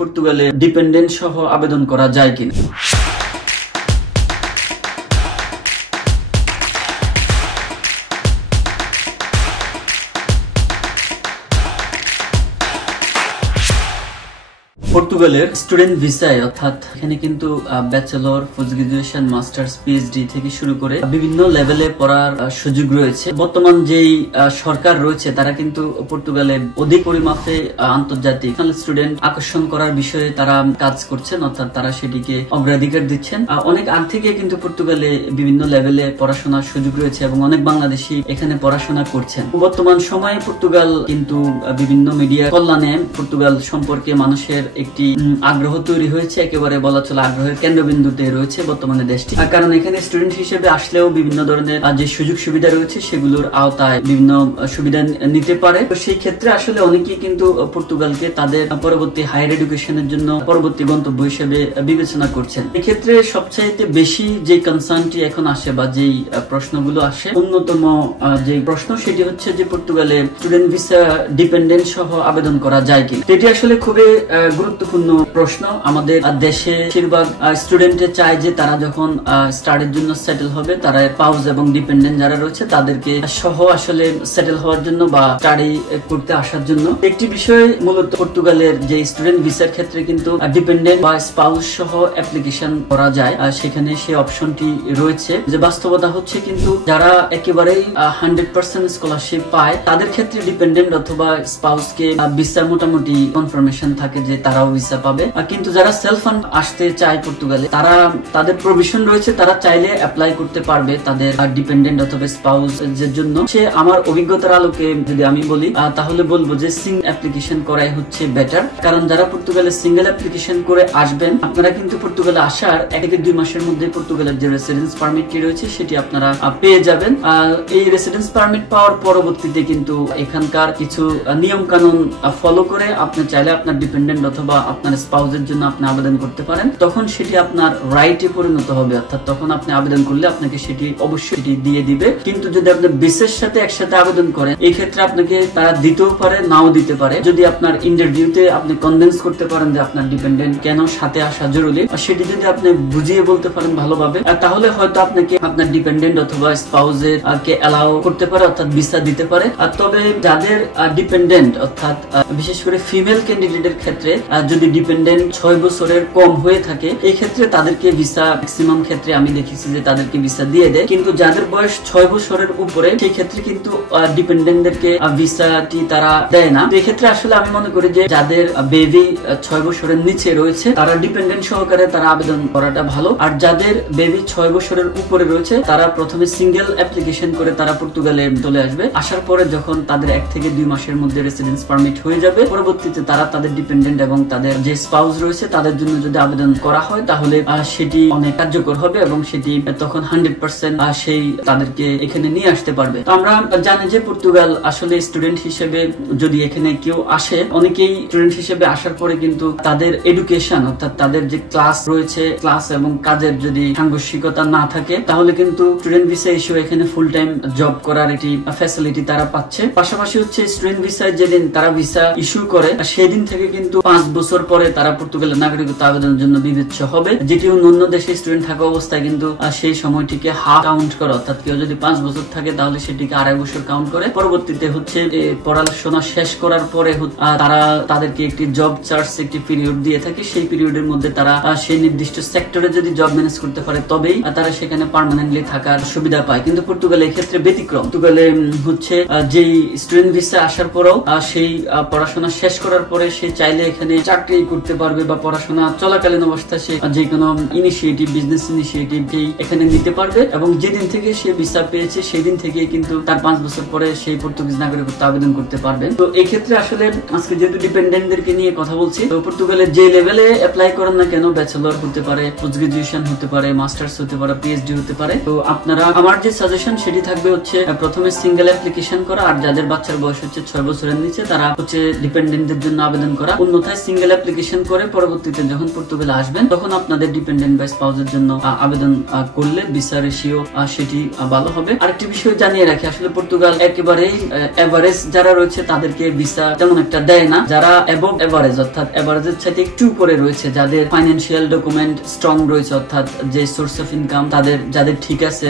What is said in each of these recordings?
পর্তুগালে ডিপেন্ডেন্ট সহ আবেদন করা যায় কিনা। পর্তুগালের স্টুডেন্ট ভিসায় অর্থাৎ এখানে কিন্তু bachelor, post graduation, masters, PhD থেকে শুরু করে বিভিন্ন লেভেলে পড়ার সুযোগ রয়েছে। বর্তমান যেই সরকার রয়েছে তারা কিন্তু পর্তুগালে অধিক পরিমাপে আন্তর্জাতিক স্টুডেন্ট আকর্ষণ করার বিষয়ে তারা কাজ করছেন, অর্থাৎ তারা সেটিকে অগ্রাধিকার দিচ্ছেন। অনেক আগ থেকে কিন্তু পর্তুগালে বিভিন্ন লেভেলে পড়াশোনার সুযোগ রয়েছে এবং অনেক বাংলাদেশি এখানে পড়াশোনা করছেন। বর্তমান সময়ে পর্তুগাল কিন্তু বিভিন্ন মিডিয়া কল্যাণে পর্তুগাল সম্পর্কে মানুষের একটি আগ্রহ তৈরি হয়েছে, একেবারে বলা চলে আগ্রহের কেন্দ্রবিন্দুতে রয়েছে বর্তমানে দেশটি। কারণ এখানে স্টুডেন্ট হিসেবে আসলেও বিভিন্ন ধরনের যে সুযোগ সুবিধা রয়েছে সেগুলোর আওতায় বিভিন্ন সুবিধা নিতে পারে। তো সেই ক্ষেত্রে আসলে অনেকেই কিন্তু পর্তুগালকে তাদের পরবর্তী হায়ার এডুকেশনের জন্য পরবর্তী গন্তব্য হিসেবে বিবেচনা করছেন। এক্ষেত্রে সবচাইতে বেশি যে কনসার্নটি এখন আসে বা যেই প্রশ্নগুলো আসে, অন্যতম যে প্রশ্ন সেটি হচ্ছে যে পর্তুগালে স্টুডেন্ট ভিসা ডিপেন্ডেন্ট সহ আবেদন করা যায় কিনা। এটি আসলে খুবই গুরুত্বপূর্ণ প্রশ্ন। আমাদের দেশে বেশিরভাগ স্টুডেন্টে চায় যে তারা যখন স্টাডির জন্য সেটেল হবে তারা পাউজ এবং ডিপেন্ডেন্ট যারা রয়েছে তাদেরকে সহ আসলে সেটেল হওয়ার জন্য বা স্টাডি করতে আসার জন্য। একটি বিষয় মূলত পর্তুগালের যে স্টুডেন্ট ভিসার ক্ষেত্রে কিন্তু ডিপেন্ডেন্ট বা স্পাউস সহ অ্যাপ্লিকেশন করা যায়, সেখানে সেই অপশনটি রয়েছে। যে বাস্তবতা হচ্ছে কিন্তু যারা একেবারেই 100% স্কলারশিপ পায় তাদের ক্ষেত্রে ডিপেন্ডেন্ট অথবা স্পাউসকে ভিসা মোটামুটি কনফার্মেশন থাকে যে তারাও ভিসা পাবে। কিন্তু যারা সেলফ ফান্ড আসতে চায় পর্তুগালে তারা তাদের প্রভিশন রয়েছে, তারা চাইলে অ্যাপ্লাই করতে পারবে তাদের ডিপেন্ডেন্ট অথবা স্পাউস এর জন্য। সে আমার অভিজ্ঞতার আলোকে যদি আমি বলি তাহলে বলবো যে সিঙ্গেল অ্যাপ্লিকেশন করাই হচ্ছে বেটার। কারণ যারা পর্তুগালে সিঙ্গেল অ্যাপ্লিকেশন করে আসবেন আপনারা কিন্তু পর্তুগালে আসার 1 থেকে 2 মাসের মধ্যে পর্তুগালের যে রেসিডেন্স পারমিটটি রয়েছে সেটি আপনারা পেয়ে যাবেন। এই রেসিডেন্স পারমিট পাওয়ার পরবর্তীতে কিন্তু এখানকার কিছু নিয়ম কানুন ফলো করে আপনি চাইলে আপনার ডিপেন্ডেন্ট অথবা আপনার স্পাউসের জন্য আপনি আবেদন করতে পারেন। তখন সেটি আপনার রাইটে পরিণত হবে, অর্থাৎ তখন আপনি আবেদন করলে আপনাকে সেটি অবশ্যই দিয়ে দিবে। কিন্তু যদি আপনি বিসের সাথে একসাথে আবেদন করেন এই ক্ষেত্রে আপনাকে তারা দিতেও পারে নাও দিতে পারে। যদি আপনার ইন্টারভিউতে আপনি কনভিন্স করতে পারেন যে আপনার ডিপেন্ডেন্ট কেন সাথে আসা জরুরি, সেটি যদি আপনি বুঝিয়ে বলতে পারেন ভালোভাবে, তাহলে হয়তো আপনাকে আপনার ডিপেন্ডেন্ট অথবা স্পাউসের কে অ্যালাউ করতে পারে, অর্থাৎ ভিসা দিতে পারে। তবে যাদের ডিপেন্ডেন্ট অর্থাৎ বিশেষ করে ফিমেল ক্যান্ডিডেটের ক্ষেত্রে যদি ডিপেন্ডেন্ট 6 বছরের কম হয়ে থাকে এই ক্ষেত্রে তাদেরকে ভিসা ম্যাক্সিমাম ক্ষেত্রে আমি দেখেছি যে তাদেরকে ভিসা দিয়ে দেয়। কিন্তু যাদের বয়স 6 বছরের উপরে সেই ক্ষেত্রে কিন্তু ডিপেন্ডেন্টদেরকে ভিসাটি তারা দেয় না। এই ক্ষেত্রে আসলে আমি মনে করি যে যাদের বেবি 6 বছরের নিচে রয়েছে তারা ডিপেন্ডেন্ট সহকারে তারা আবেদন করাটা ভালো। আর যাদের বেবি 6 বছরের উপরে রয়েছে তারা প্রথমে সিঙ্গেল অ্যাপ্লিকেশন করে তারা পর্তুগালে চলে আসবে। আসার পরে যখন তাদের 1 থেকে 2 মাসের মধ্যে রেসিডেন্স পারমিট হয়ে যাবে পরবর্তীতে তারা তাদের ডিপেন্ডেন্ট এবং তাদের যে স্পাউস রয়েছে তাদের জন্য যদি আবেদন করা হয় তাহলে সেটি অনেক কার্যকর হবে এবং সেটি তখন 100% সেই তাদেরকে এখানে নিয়ে আসতে পারবে। তো আমরা জানি যে পর্তুগাল আসলে স্টুডেন্ট হিসেবে যদি এখানে কেউ আসে, অনেকেই স্টুডেন্ট হিসেবে আসার পরে কিন্তু তাদের এডুকেশন অর্থাৎ তাদের যে ক্লাস রয়েছে ক্লাস এবং কাজের যদি সাংঘর্ষিকতা না থাকে তাহলে কিন্তু স্টুডেন্ট ভিসা ইস্যু এখানে ফুল টাইম জব করার একটি ফ্যাসিলিটি তারা পাচ্ছে। পাশাপাশি হচ্ছে স্টুডেন্ট ভিসায় যেদিন তারা ভিসা ইস্যু করে সেই দিন থেকে কিন্তু 5 বছর পরে তারা পর্তুগালের নাগরিকত্ব আবেদনের জন্য বিবেচ্য হবে, যেটি অন্য দেশে স্টুডেন্ট থাকা অবস্থায় কিন্তু সেই সময়টিকে হাফ কাউন্ট করে, অর্থাৎ কেউ যদি 5 বছর থাকে তাহলে সেটিকে 2.5 বছর কাউন্ট করে। পরবর্তীতে হচ্ছে পড়াশোনা শেষ করার পরে তারা তাদেরকে একটি জব চার্জ একটি পিরিয়ড দিয়ে থাকে। সেই পিরিয়ডের মধ্যে তারা সেই নির্দিষ্ট সেক্টরে যদি জব ম্যানেজ করতে পারে তবেই তারা সেখানে পার্মানেন্টলি থাকার সুবিধা পায়। কিন্তু পর্তুগালে এক্ষেত্রে ব্যতিক্রম। পর্তুগালে হচ্ছে যেই স্টুডেন্ট ভিসা আসার পরেও সেই পড়াশোনা শেষ করার পরে সে চাইলে এখানে চাকরি করতে পারবে বা পড়াশোনা চলাকালীন অবস্থায় সে যে কোনো ইনিশিয়েটিভ বিজনেস ইনিশিয়েটিভ এখানে নিতে পারবে এবং যেদিন থেকে সে ভিসা পেয়েছে সেই দিন থেকে কিন্তু তার 5 বছর পরে সেই পর্তুগিজ নাগরিকত্ব আবেদন করতে পারবেন। তো এই ক্ষেত্রে আসলে আজকে যেহেতু ডিপেন্ডেন্টদেরকে নিয়ে কথা বলছি, তো পর্তুগালের যে লেভেলে অ্যাপ্লাই করেন না কেন, ব্যাচেলর হতে পারে, পোস্ট গ্রাজুয়েশন হতে পারে, মাস্টার্স হতে পারে, পিএইচডি হতে পারে, তো আপনারা আমার যে সাজেশন সেটি থাকবে হচ্ছে প্রথমে সিঙ্গেল অ্যাপ্লিকেশন করা, আর যাদের বাচ্চার বয়স হচ্ছে 6 বছরের নিচে তারা হচ্ছে ডিপেন্ডেন্টদের জন্য আবেদন করা। অন্যথায় সিঙ্গেল অ্যাপ্লিকেশন করে পরবর্তীতে যখন পর্তুগালে আসবেন তখন আপনাদের ডিপেন্ডেন্ট বা স্পাউসের জন্য আবেদন করলে ভিসা রেশিও সেটি ভালো হবে। আরেকটি বিষয় জানিয়ে রাখি, আসলে পর্তুগাল একেবারেই এভারেজ যারা রয়েছে তাদেরকে ভিসা তেমন একটা দেয় না। যারা অ্যাবভ এভারেজ অর্থাৎ এভারেজের সাথে একটু উপরে রয়েছে, যাদের ফাইন্যান্সিয়াল ডকুমেন্ট স্ট্রং রয়েছে অর্থাৎ যে সোর্স অফ ইনকাম যাদের ঠিক আছে,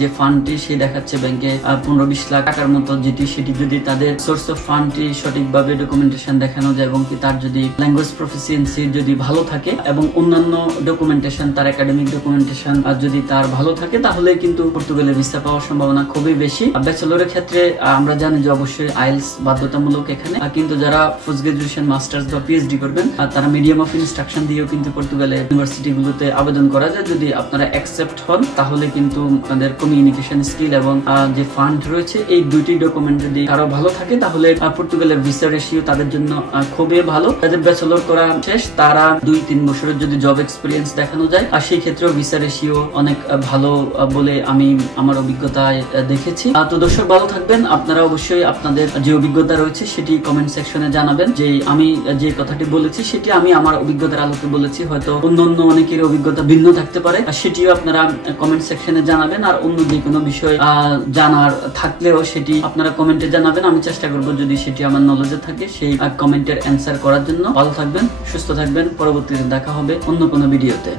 যে ফান্ডটি সে দেখাচ্ছে ব্যাংকে 15-20 লাখ টাকার মতো, সেটি যদি তাদের সোর্স অফ ফান্ডটি সঠিকভাবে ডকুমেন্টেশন দেখানো যায় এবং কি তার যদি ল্যাঙ্গুয়েজ প্রফিসিয়েন্সি যদি ভালো থাকে এবং অন্যান্য ডকুমেন্টেশন তার একাডেমিক ডকুমেন্টেশন যদি তার ভালো থাকে, তাহলে কিন্তু পর্তুগালে ভিসা পাওয়ার সম্ভাবনা খুবই বেশি। ব্যাচেলরের ক্ষেত্রে আমরা জানি যে অবশ্যই আইএলটিএস বাধ্যতামূলক এখানে, কিন্তু যারা পোস্ট গ্রাজুয়েশন মাস্টার্স বা পিএইচডি করবেন তারা মিডিয়াম অফ ইনস্ট্রাকশন দিয়েও কিন্তু পর্তুগালের ইউনিভার্সিটি গুলোতে আবেদন করা যায়। যদি আপনারা অ্যাকসেপ্ট হন তাহলে কিন্তু আপনাদের কমিউনিকেশন স্কিল এবং যে ফান্ড রয়েছে এই দুইটি ডকুমেন্ট যদি আরো ভালো থাকে তাহলে পর্তুগালের ভিসা রেশিও তাদের জন্য খুবই ভালো। যাদের ব্যাচেলর করা শেষ তারা 2-3 বছরের যদি জব এক্সপিরিয়েন্স দেখানো যায় আর সেই ক্ষেত্রেও ভিসা রেশিও অনেক ভালো বলে আমি আমার অভিজ্ঞতায় দেখেছি। তো দর্শক ভালো থাকবেন, আপনারা অবশ্যই আপনাদের যে অভিজ্ঞতা রয়েছে সেটি কমেন্ট সেকশনে জানাবেন। যে আমি যে কথাটি বলেছি সেটি আমি আমার অভিজ্ঞতার আলোকে বলেছি, হয়তো অন্য অনেকের অভিজ্ঞতা ভিন্ন থাকতে পারে, সেটিও আপনারা কমেন্ট সেকশনে জানাবেন। আর অন্য যে কোনো বিষয় জানার থাকলেও সেটি আপনারা কমেন্টে জানাবেন, আমি চেষ্টা করব যদি সেটি আমার নলেজে থাকে সেই কমেন্টের অ্যান্সার করার জন্য। ভালো থাকবেন, সুস্থ থাকবেন, পরবর্তীতে দেখা হবে অন্য কোনো ভিডিওতে।